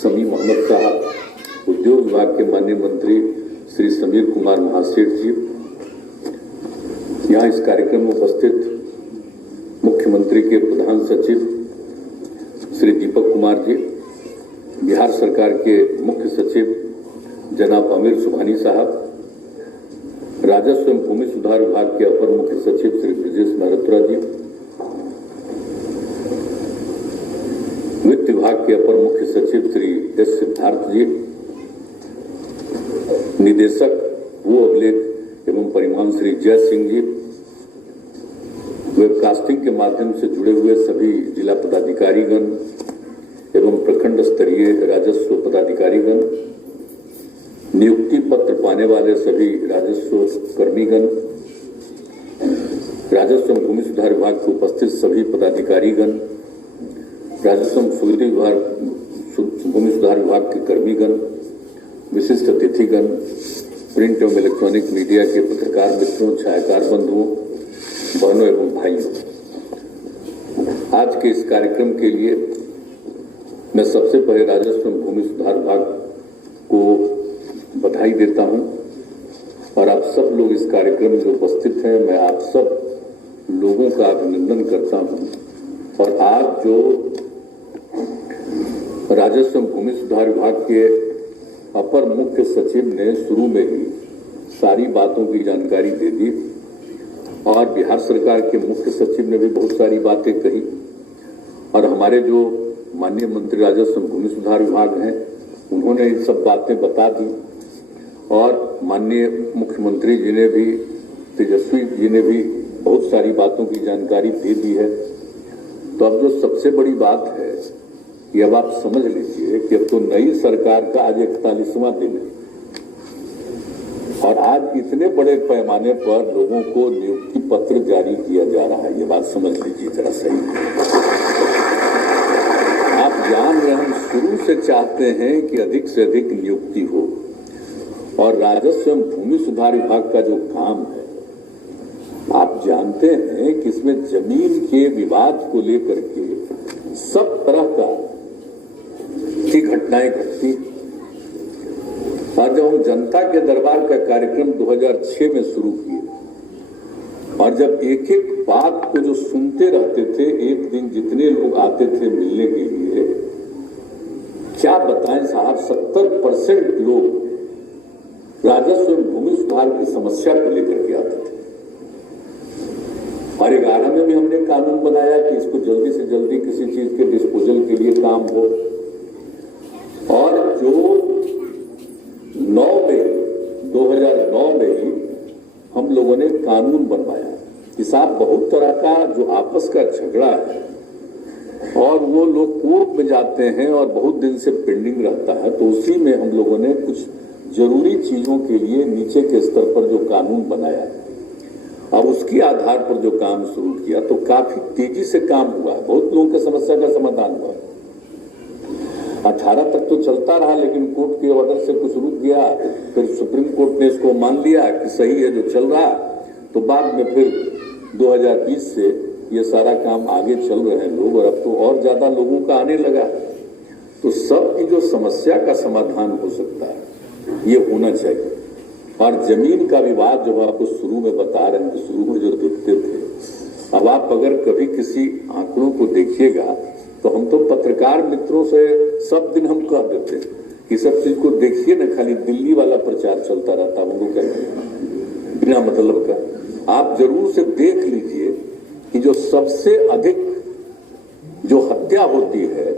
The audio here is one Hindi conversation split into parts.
समी मोहम्मद साहब, उद्योग विभाग के माननीय मंत्री श्री समीर कुमार महासेठ जी, यहाँ इस कार्यक्रम में उपस्थित मुख्यमंत्री के प्रधान सचिव श्री दीपक कुमार जी, बिहार सरकार के मुख्य सचिव जनाब अमीर सुभानी साहब, राजस्व एवं भूमि सुधार विभाग के अपर मुख्य सचिव श्री ब्रजेश मेहरोत्रा जी, वित्त विभाग के अपर मुख्य सचिव श्री एस सिद्धार्थ जी, निदेशक वो अभिलेख एवं परिवहन श्री जय सिंह जी, वेबकास्टिंग के माध्यम से जुड़े हुए सभी जिला पदाधिकारीगण एवं प्रखंड स्तरीय राजस्व पदाधिकारीगण, नियुक्ति पत्र पाने वाले सभी राजस्व कर्मीगण, राजस्व एवं भूमि सुधार विभाग के उपस्थित सभी पदाधिकारीगण, राजस्व भूमि सुधार विभाग के कर्मीगण, विशिष्ट अतिथिगण, प्रिंट एवं इलेक्ट्रॉनिक मीडिया के पत्रकार मित्रों, छायाकार बंधुओं, बहनों एवं भाइयों, आज के इस कार्यक्रम के लिए मैं सबसे पहले राजस्व एवं भूमि सुधार विभाग को बधाई देता हूं और आप सब लोग इस कार्यक्रम में जो उपस्थित हैं, मैं आप सब लोगों का अभिनंदन करता हूं। और आज जो राजस्व एवं भूमि सुधार विभाग के अपर मुख्य सचिव ने शुरू में ही सारी बातों की जानकारी दे दी और बिहार सरकार के मुख्य सचिव ने भी बहुत सारी बातें कही और हमारे जो माननीय मंत्री राजस्व एवं भूमि सुधार विभाग हैं, उन्होंने इन सब बातें बता दी और माननीय मुख्यमंत्री जी ने भी, तेजस्वी जी ने भी बहुत सारी बातों की जानकारी दे दी है। तो अब जो सबसे बड़ी बात है कि अब आप समझ लीजिए कि अब तो नई सरकार का आज 41वां दिन है और आज इतने बड़े पैमाने पर लोगों को नियुक्ति पत्र जारी किया जा रहा है। ये बात समझ लीजिए जरा सही। आप जान रहे, हम शुरू से चाहते हैं कि अधिक से अधिक नियुक्ति हो और राजस्व एवं भूमि सुधार विभाग का जो काम है, आप जानते हैं कि इसमें जमीन के विवाद को लेकर के सब तरह की घटनाएं घटती। और जब हम जनता के दरबार का कार्यक्रम 2006 में शुरू किए और जब एक एक बात को जो सुनते रहते थे, एक दिन जितने लोग आते थे मिलने के लिए, क्या बताएं साहब, 70% लोग राजस्व एवं भूमि सुधार की समस्या को लेकर के आते थे। और 11 में भी हमने कानून बनाया कि इसको जल्दी से जल्दी किसी चीज के डिस्पोजल के लिए काम हो और जो 2009 में ही हम लोगों ने कानून बनवाया कि साहब बहुत तरह का जो आपस का झगड़ा है और वो लोग कोर्ट में जाते हैं और बहुत दिन से पेंडिंग रहता है, तो उसी में हम लोगों ने कुछ जरूरी चीजों के लिए नीचे के स्तर पर जो कानून बनाया और उसके आधार पर जो काम शुरू किया तो काफी तेजी से काम हुआ है। बहुत लोगों की समस्या का समाधान हुआ। 18 तक तो चलता रहा, लेकिन कोर्ट के ऑर्डर से कुछ रुक गया, फिर सुप्रीम कोर्ट ने इसको मान लिया कि सही है जो चल रहा, तो बाद में फिर 2020 से ये सारा काम आगे चल रहे हैं लोग और अब तो और ज्यादा लोगों का आने लगा। तो सबकी जो समस्या का समाधान हो सकता है ये होना चाहिए। और जमीन का विवाद जब आपको शुरू में बता रहे हैं, तो शुरू में जो देखते थे, अब आप अगर कभी किसी आंकड़ों को देखिएगा तो हम तो पत्रकार मित्रों से सब दिन हम कह देते हैं कि सब चीज को देखिए ना, खाली दिल्ली वाला प्रचार चलता रहता, वो कहते हैं बिना मतलब का। आप जरूर से देख लीजिए कि जो सबसे अधिक जो हत्या होती है,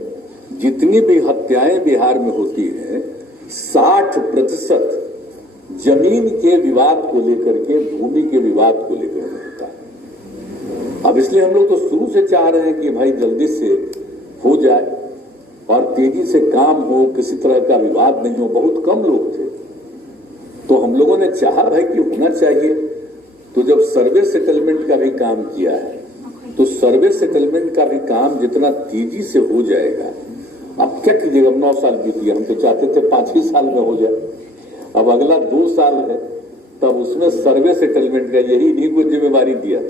जितनी भी हत्याएं बिहार में होती हैं, 60% जमीन के विवाद को लेकर के, भूमि के विवाद को लेकर होता है। अब इसलिए हम लोग तो शुरू से चाह रहे हैं कि भाई जल्दी से हो जाए और तेजी से काम हो, किसी तरह का विवाद नहीं हो। बहुत कम लोग थे तो हम लोगों ने चाहा भाई कि होना चाहिए। तो जब सर्वे सेटलमेंट का भी काम किया है, तो सर्वे सेटलमेंट का भी काम जितना तेजी से हो जाएगा, अब क्या कीजिएगा, 9 साल बीत गया, हम तो चाहते थे 5 ही साल में हो जाए, अब अगला 2 साल है, तब उसमें सर्वे सेटलमेंट का यही इन्हीं को जिम्मेवारी दिया।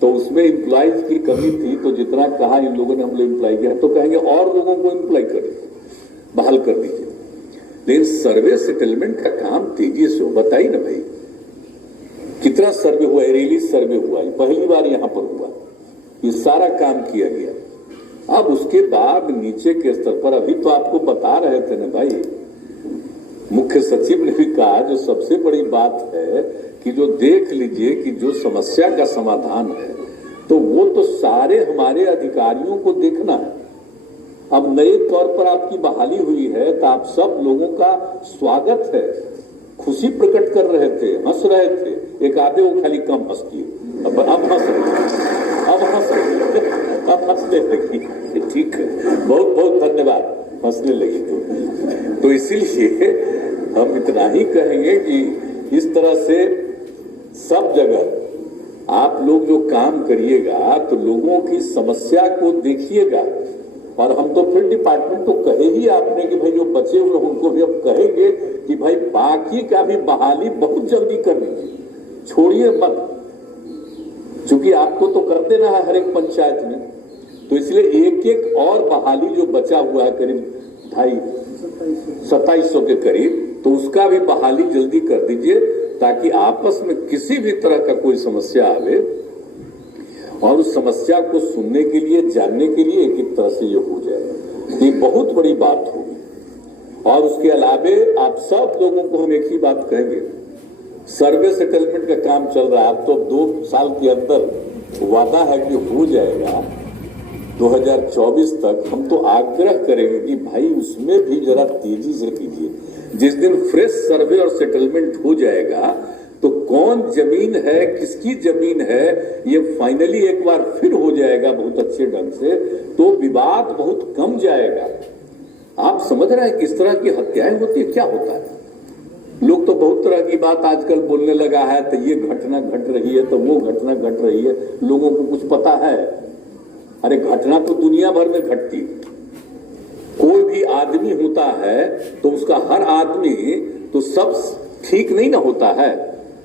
तो उसमें एम्प्लॉइज की कमी थी, तो जितना कहा इन लोगों ने हम लोग एम्प्लॉय किया, तो कहेंगे और लोगों को एम्प्लॉय करें। बहाल कर दीजिए। लेकिन सर्वे सेटलमेंट का काम तेजी से हो, बताइए ना भाई, कितना सर्वे हुआ, रिलीज सर्वे हुआ, पहली बार यहां पर हुआ, ये सारा काम किया गया। अब उसके बाद नीचे के स्तर पर, अभी तो आपको बता रहे थे ना भाई, मुख्य सचिव ने भी कहा जो सबसे बड़ी बात है कि जो देख लीजिए कि जो समस्या का समाधान है तो वो तो सारे हमारे अधिकारियों को देखना है। अब नए तौर पर आपकी बहाली हुई है तो आप सब लोगों का स्वागत है, खुशी प्रकट कर रहे थे, हंस रहे थे, एक आधे वो खाली कम हंसती, अब हंस रही, अब हंसने लगी, ठीक है, बहुत बहुत धन्यवाद, हंसने लगी। तो इसीलिए हम इतना ही कहेंगे कि इस तरह से सब जगह आप लोग जो काम करिएगा तो लोगों की समस्या को देखिएगा। और हम तो फिर डिपार्टमेंट तो कहे ही आपने कि भाई जो बचे हुए उनको भी अब कहेंगे कि भाई बाकी का भी बहाली बहुत जल्दी कर दीजिए, छोड़िए मत, क्योंकि आपको तो कर देना है हर एक पंचायत में। तो इसलिए एक एक और बहाली जो बचा हुआ है करीब 2700 के करीब, तो उसका भी बहाली जल्दी कर दीजिए ताकि आपस में किसी भी तरह का कोई समस्या आवे और उस समस्या को सुनने के लिए, जानने के लिए एक एक तरह से ये हो जाए, ये बहुत बड़ी बात होगी। और उसके अलावे आप सब लोगों को हम एक ही बात कहेंगे, सर्वे सेटलमेंट का काम चल रहा है, अब तो 2 साल के अंदर वादा है कि हो जाएगा 2024 तक। हम तो आग्रह करेंगे कि भाई उसमें भी जरा तेजी से कीजिए। जिस दिन फ्रेश सर्वे और सेटलमेंट हो जाएगा तो कौन जमीन है, किसकी जमीन है, ये फाइनली एक बार फिर हो जाएगा बहुत अच्छे ढंग से, तो विवाद बहुत कम जाएगा। आप समझ रहे हैं किस तरह की हत्याएं होती है, क्या होता है। लोग तो बहुत तरह की बात आजकल बोलने लगा है, तो ये घटना घट रही है, तो वो घटना घट रही है, लोगों को कुछ पता है? अरे घटना तो दुनिया भर में घटती है। कोई भी आदमी होता है तो उसका हर आदमी तो सब ठीक नहीं ना होता है,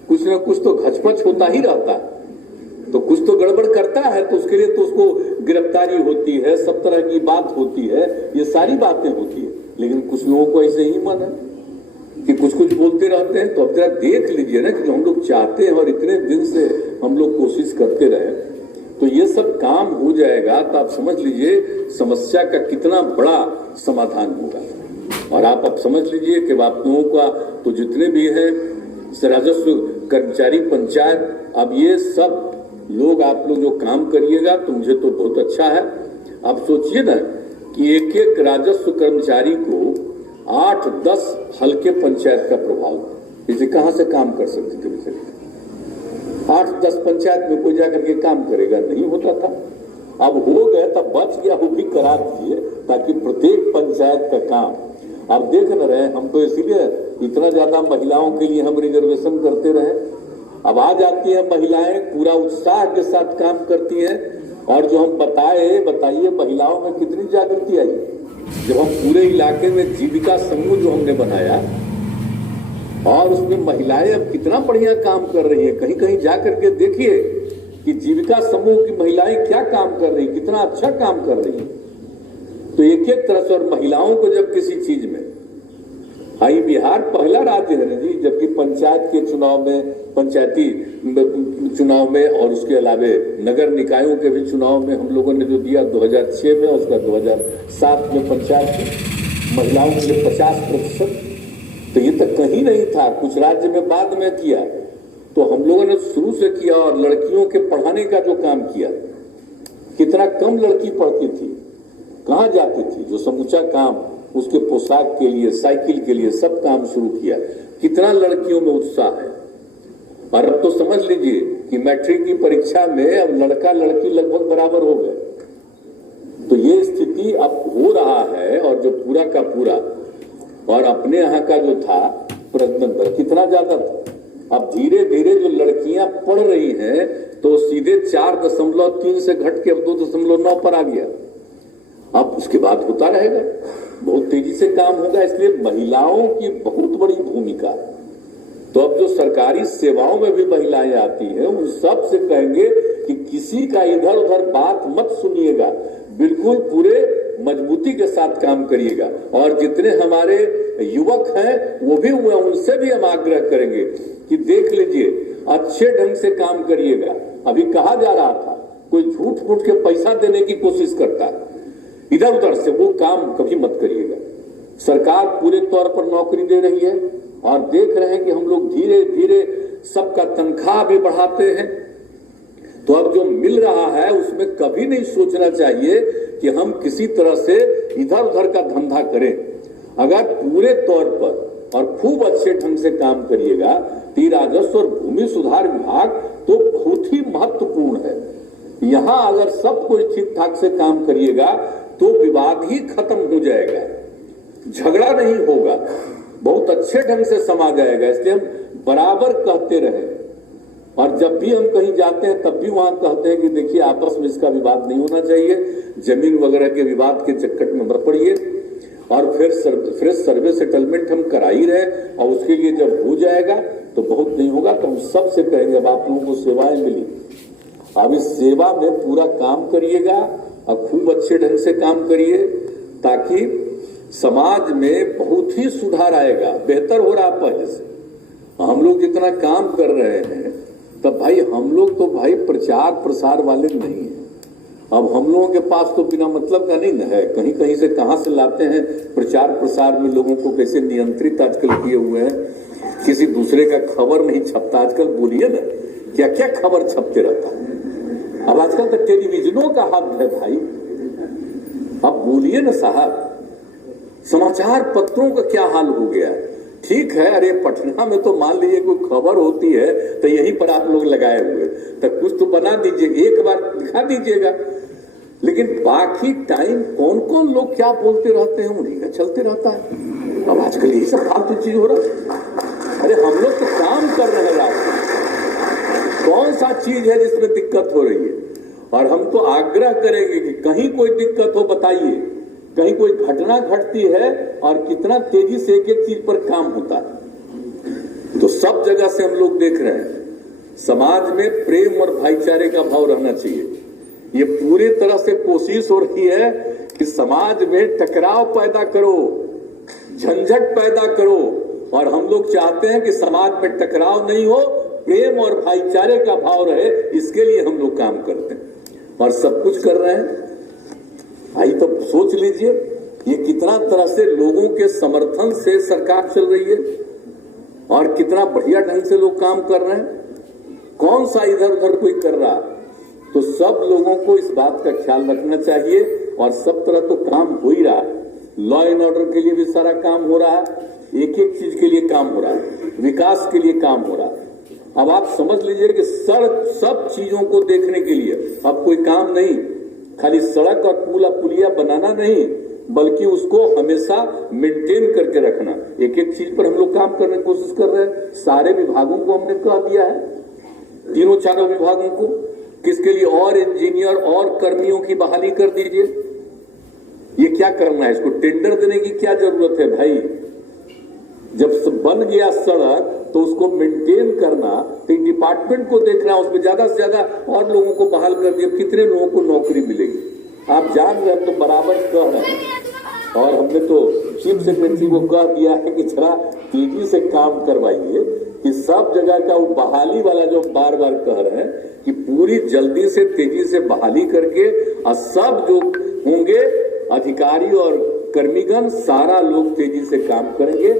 कुछ ना कुछ तो घचपच होता ही रहता है, तो कुछ तो गड़बड़ करता है, तो उसके लिए तो उसको गिरफ्तारी होती है, सब तरह की बात होती है, ये सारी बातें होती है। लेकिन कुछ लोगों को ऐसे ही मन है कि कुछ कुछ बोलते रहते हैं। तो अब जरा देख लीजिए ना कि जो हम लोग चाहते हैं और इतने दिन से हम लोग कोशिश करते रहे, तो ये सब काम हो जाएगा तो आप समझ लीजिए समस्या का कितना बड़ा समाधान होगा। और आप अब समझ लीजिए कि आप लोगों का तो जितने भी हैं राजस्व कर्मचारी पंचायत, अब ये सब लोग आप लोग जो काम करिएगा तो मुझे तो बहुत अच्छा है। आप सोचिए ना कि एक एक राजस्व कर्मचारी को 8-10 हल्के पंचायत का प्रभाव, इसे कहां से काम कर सकते थे बेचारे? 8-10 पंचायत में कोई जाकर के काम करेगा, नहीं होता था। अब हो गया, तब बच गया, वो भी करा दीजिए ताकि प्रत्येक पंचायत का काम। अब देख न रहे, हम तो इसीलिए इतना ज्यादा महिलाओं के लिए हम रिजर्वेशन करते रहे। अब आ जाती है महिलाएं, पूरा उत्साह के साथ काम करती हैं, और जो हम बताइए महिलाओं में कितनी जागृति आई जब हम पूरे इलाके में जीविका समूह जो हमने बनाया, और उसमें महिलाएं अब कितना बढ़िया काम कर रही है। कहीं कहीं जाकर के देखिए कि जीविका समूह की महिलाएं क्या काम कर रही, कितना अच्छा काम कर रही है। तो एक एक तरह से, और महिलाओं को जब किसी चीज में, हाई बिहार पहला राज्य है जी, जबकि पंचायत के चुनाव में, पंचायती चुनाव में और उसके अलावे नगर निकायों के भी चुनाव में हम लोगों ने जो दिया 2006 में, उसका 2007 में पंचायत में महिलाओं के लिए 50%, तो ये तो कहीं नहीं था, कुछ राज्य में बाद में किया। तो हम लोगों ने शुरू से किया, और लड़कियों के पढ़ाने का जो काम किया, कितना कम लड़की पढ़ती थी, कहाँ जाती थी, जो समूचा काम उसके पोशाक के लिए, साइकिल के लिए सब काम शुरू किया। कितना लड़कियों में उत्साह है। और अब तो समझ लीजिए कि मैट्रिक की परीक्षा में अब लड़का लड़की लगभग बराबर हो गए। तो ये स्थिति अब हो रहा है, और जो पूरा का पूरा, और अपने यहाँ का जो था प्रजनन दर कितना ज्यादा था, अब धीरे धीरे जो लड़कियां पढ़ रही हैं तो सीधे 4.3 से घट के अब 2.9 पर आ गया। अब उसके बाद होता रहेगा, बहुत तेजी से काम होगा। इसलिए महिलाओं की बहुत बड़ी भूमिका। तो अब जो सरकारी सेवाओं में भी महिलाएं आती हैं, उन सब से कहेंगे कि किसी का इधर उधर बात मत सुनिएगा, बिल्कुल पूरे मजबूती के साथ काम करिएगा। और जितने हमारे युवक हैं वो भी हुए, उनसे भी हम आग्रह करेंगे कि देख लीजिए, अच्छे ढंग से काम करिएगा। अभी कहा जा रहा था कोई झूठ मूठ के पैसा देने की कोशिश करता है इधर उधर से, वो काम कभी मत करिएगा। सरकार पूरे तौर पर नौकरी दे रही है और देख रहे हैं कि हम लोग धीरे धीरे सबका तनख्वाह भी बढ़ाते हैं। तो अब जो मिल रहा है उसमें कभी नहीं सोचना चाहिए कि हम किसी तरह से इधर उधर का धंधा करें। अगर पूरे तौर पर और खूब अच्छे ढंग से काम करिएगा तो राजस्व और भूमि सुधार विभाग तो बहुत ही महत्वपूर्ण है। यहाँ अगर सब कुछ ठीक ठाक से काम करिएगा तो विवाद ही खत्म हो जाएगा, झगड़ा नहीं होगा, बहुत अच्छे ढंग से समा जाएगा। इसलिए हम बराबर कहते रहे और जब भी हम कहीं जाते हैं तब भी वहां कहते हैं कि देखिए आपस में इसका विवाद नहीं होना चाहिए, जमीन वगैरह के विवाद के चक्कर में मत पड़िए। और फिर सर्वे सेटलमेंट हम करा ही रहे और उसके लिए जब हो जाएगा तो बहुत नहीं होगा तो हम सबसे कहेंगे अब आप लोगों को सेवाएं मिली, अब इस सेवा में पूरा काम करिएगा और खूब अच्छे ढंग से काम करिए ताकि समाज में बहुत ही सुधार आएगा, बेहतर हो रहा पहले से। हम लोग जितना काम कर रहे हैं तब भाई हम लोग तो भाई प्रचार प्रसार वाले नहीं हैं। अब हम लोगों के पास तो बिना मतलब का नहीं है, कहीं कहीं से कहां से लाते हैं प्रचार प्रसार में लोगों को कैसे नियंत्रित आजकल किए हुए हैं। किसी दूसरे का खबर नहीं छपता आजकल, बोलिए ना क्या क्या खबर छपते रहता है। अब आजकल तो टेलीविजनों का हाथ है भाई, अब बोलिए ना साहब, समाचार पत्रों का क्या हाल हो गया है। ठीक है, अरे पटना में तो मान लीजिए कोई खबर होती है तो यहीं पर आप लोग लगाए हुए, तो कुछ तो बना दीजिए, एक बार दिखा दीजिएगा। लेकिन बाकी टाइम कौन कौन लोग क्या बोलते रहते हैं उन्हीं का चलते रहता है। अब आजकल यही सब फालतू चीज हो रहा है। अरे हम लोग तो काम कर रहे हैं रात में, कौन सा चीज है जिसमें दिक्कत हो रही है। और हम तो आग्रह करेंगे कि कहीं कोई दिक्कत हो बताइए, कहीं कोई घटना घटती है और कितना तेजी से एक एक चीज पर काम होता है। तो सब जगह से हम लोग देख रहे हैं समाज में प्रेम और भाईचारे का भाव रहना चाहिए। ये पूरी तरह से कोशिश हो रही है कि समाज में टकराव पैदा करो, झंझट पैदा करो, और हम लोग चाहते हैं कि समाज में टकराव नहीं हो, प्रेम और भाईचारे का भाव रहे। इसके लिए हम लोग काम करते हैं और सब कुछ कर रहे हैं। आई तो सोच लीजिए ये कितना तरह से लोगों के समर्थन से सरकार चल रही है और कितना बढ़िया ढंग से लोग काम कर रहे हैं। कौन सा इधर उधर कोई कर रहा, तो सब लोगों को इस बात का ख्याल रखना चाहिए। और सब तरह तो काम हो ही रहा है, लॉ एंड ऑर्डर के लिए भी सारा काम हो रहा है, एक एक चीज के लिए काम हो रहा है, विकास के लिए काम हो रहा है। अब आप समझ लीजिए कि सब चीजों को देखने के लिए अब कोई काम नहीं, खाली सड़क और पुल पुलिया बनाना नहीं, बल्कि उसको हमेशा मेंटेन करके रखना। एक एक चीज पर हम लोग काम करने की कोशिश कर रहे हैं। सारे विभागों को हमने कह दिया है, तीनों चारों विभागों को, किसके लिए और इंजीनियर और कर्मियों की बहाली कर दीजिए। ये क्या करना है, इसको टेंडर देने की क्या जरूरत है भाई। जब बन गया सड़क तो उसको मेंटेन करना तो डिपार्टमेंट को देखना, उसमें ज्यादा से ज्यादा और लोगों को बहाल कर दिया, कितने लोगों को नौकरी मिलेगी। आप जान रहे हैं, तो बराबर कह रहे हैं और हमने तो चीफ सेक्रेटरी को कह दिया है कि जरा तेजी से काम करवाइए कि सब जगह का वो बहाली वाला जो बार बार कह रहे हैं कि पूरी जल्दी से तेजी से बहाली करके और सब जो होंगे अधिकारी और कर्मीगण सारा लोग तेजी से काम करेंगे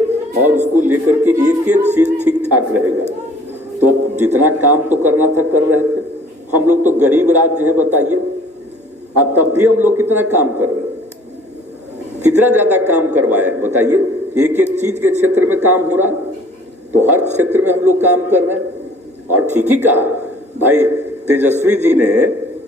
और उसको लेकर के एक एक चीज ठीक ठाक रहेगा। तो जितना काम तो करना था कर रहे थे हम लोग, तो गरीब राज्य है बताइए, अब तब भी हम लोग कितना काम कर रहे हैं, कितना ज्यादा काम करवाए बताइए। एक एक चीज के क्षेत्र में काम हो रहा, तो हर क्षेत्र में हम लोग काम कर रहे हैं। और ठीक ही कहा भाई तेजस्वी जी ने,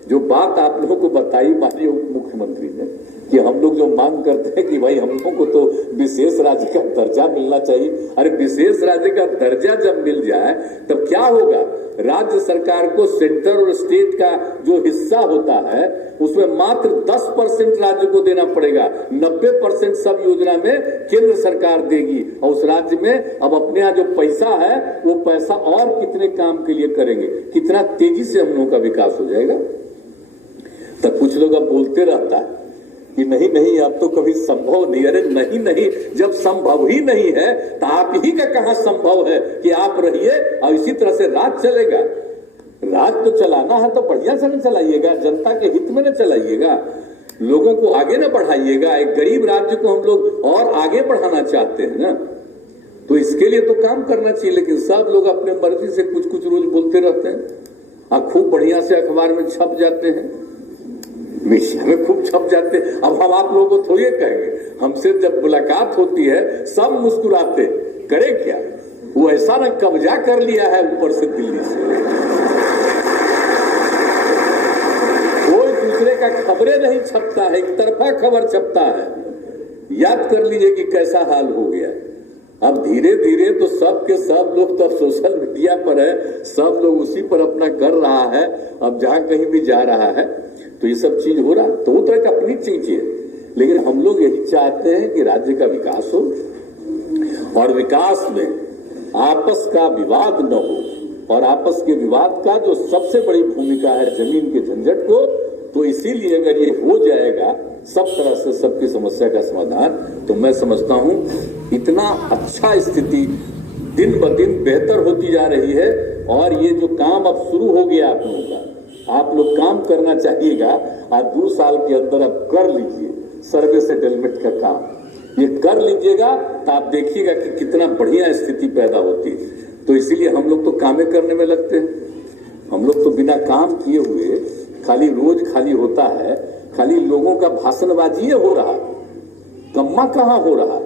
जो बात आप लोगों को बताई माननीय उप मुख्यमंत्री ने, कि हम लोग जो मांग करते हैं कि भाई हम लोगों को तो विशेष राज्य का दर्जा मिलना चाहिए। अरे विशेष राज्य का दर्जा जब मिल जाए तब क्या होगा, राज्य सरकार को सेंटर और स्टेट का जो हिस्सा होता है उसमें मात्र 10% राज्य को देना पड़ेगा, 90% सब योजना में केंद्र सरकार देगी। और उस राज्य में अब अपने यहाँ जो पैसा है वो पैसा और कितने काम के लिए करेंगे, कितना तेजी से हम लोगों का विकास हो जाएगा। तब कुछ लोग अब बोलते रहता है कि नहीं नहीं अब तो कभी संभव नहीं। अरे नहीं नहीं, जब संभव ही नहीं है तो आप ही का कहां संभव है कि आप रहिए और इसी तरह से राज चलेगा। राज तो चलाना है तो बढ़िया से न चलाइएगा, जनता के हित में न चलाइएगा, लोगों को आगे न बढ़ाइएगा। एक गरीब राज्य को हम लोग और आगे बढ़ाना चाहते हैं ना, तो इसके लिए तो काम करना चाहिए। लेकिन सब लोग अपने मर्जी से कुछ कुछ रोज बोलते रहते हैं और खूब बढ़िया से अखबार में छप जाते हैं, मीडिया में खूब छप जाते हैं। अब हम आप लोगों को थोड़ी कहेंगे, हमसे जब मुलाकात होती है सब मुस्कुराते, करे क्या, वो ऐसा ना कब्जा कर लिया है ऊपर से दिल्ली से, कोई दूसरे का खबरें नहीं छपता है, एक तरफा खबर छपता है। याद कर लीजिए कि कैसा हाल हो गया है। अब धीरे धीरे तो सब के सब लोग तो सोशल मीडिया पर है, सब लोग उसी पर अपना कर रहा है। अब जहां कहीं भी जा रहा है तो ये सब चीज हो रहा, तो वो तो एक अपनी चीज है। लेकिन हम लोग यही चाहते हैं कि राज्य का विकास हो और विकास में आपस का विवाद न हो, और आपस के विवाद का जो सबसे बड़ी भूमिका है जमीन के झंझट को, तो इसीलिए अगर ये हो जाएगा सब तरह से सबकी समस्या का समाधान, तो मैं समझता हूं इतना अच्छा स्थिति दिन ब दिन बेहतर होती जा रही है। और ये जो काम अब शुरू हो गया आप लोगों का, आप लोग काम करना चाहिएगा, आज 2 साल के अंदर अब कर लीजिए सर्वे सेटलमेंट का काम, ये कर लीजिएगा तो आप देखिएगा कि कितना बढ़िया स्थिति पैदा होती है। तो इसीलिए हम लोग तो कामें करने में लगते हैं, हम लोग तो बिना काम किए हुए खाली रोज खाली होता है, खाली लोगों का भाषणबाजी हो रहा, कम्मा कहाँ हो रहा,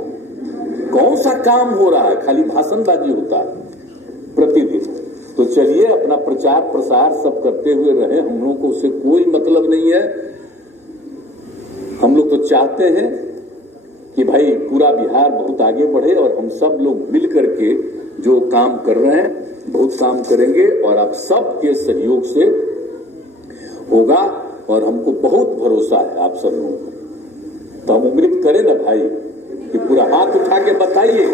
कौन सा काम हो रहा है, खाली भाषणबाजी होता है प्रतिदिन। तो चलिए अपना प्रचार प्रसार सब करते हुए रहे, हम लोगों को उससे कोई मतलब नहीं है। हम लोग तो चाहते हैं कि भाई पूरा बिहार बहुत आगे बढ़े और हम सब लोग मिल करके जो काम कर रहे हैं बहुत काम करेंगे और आप सबके सहयोग से होगा। और हमको बहुत भरोसा है आप सब लोगों को, तो हम उम्मीद करें ना भाई कि पूरा हाथ उठा के बताइए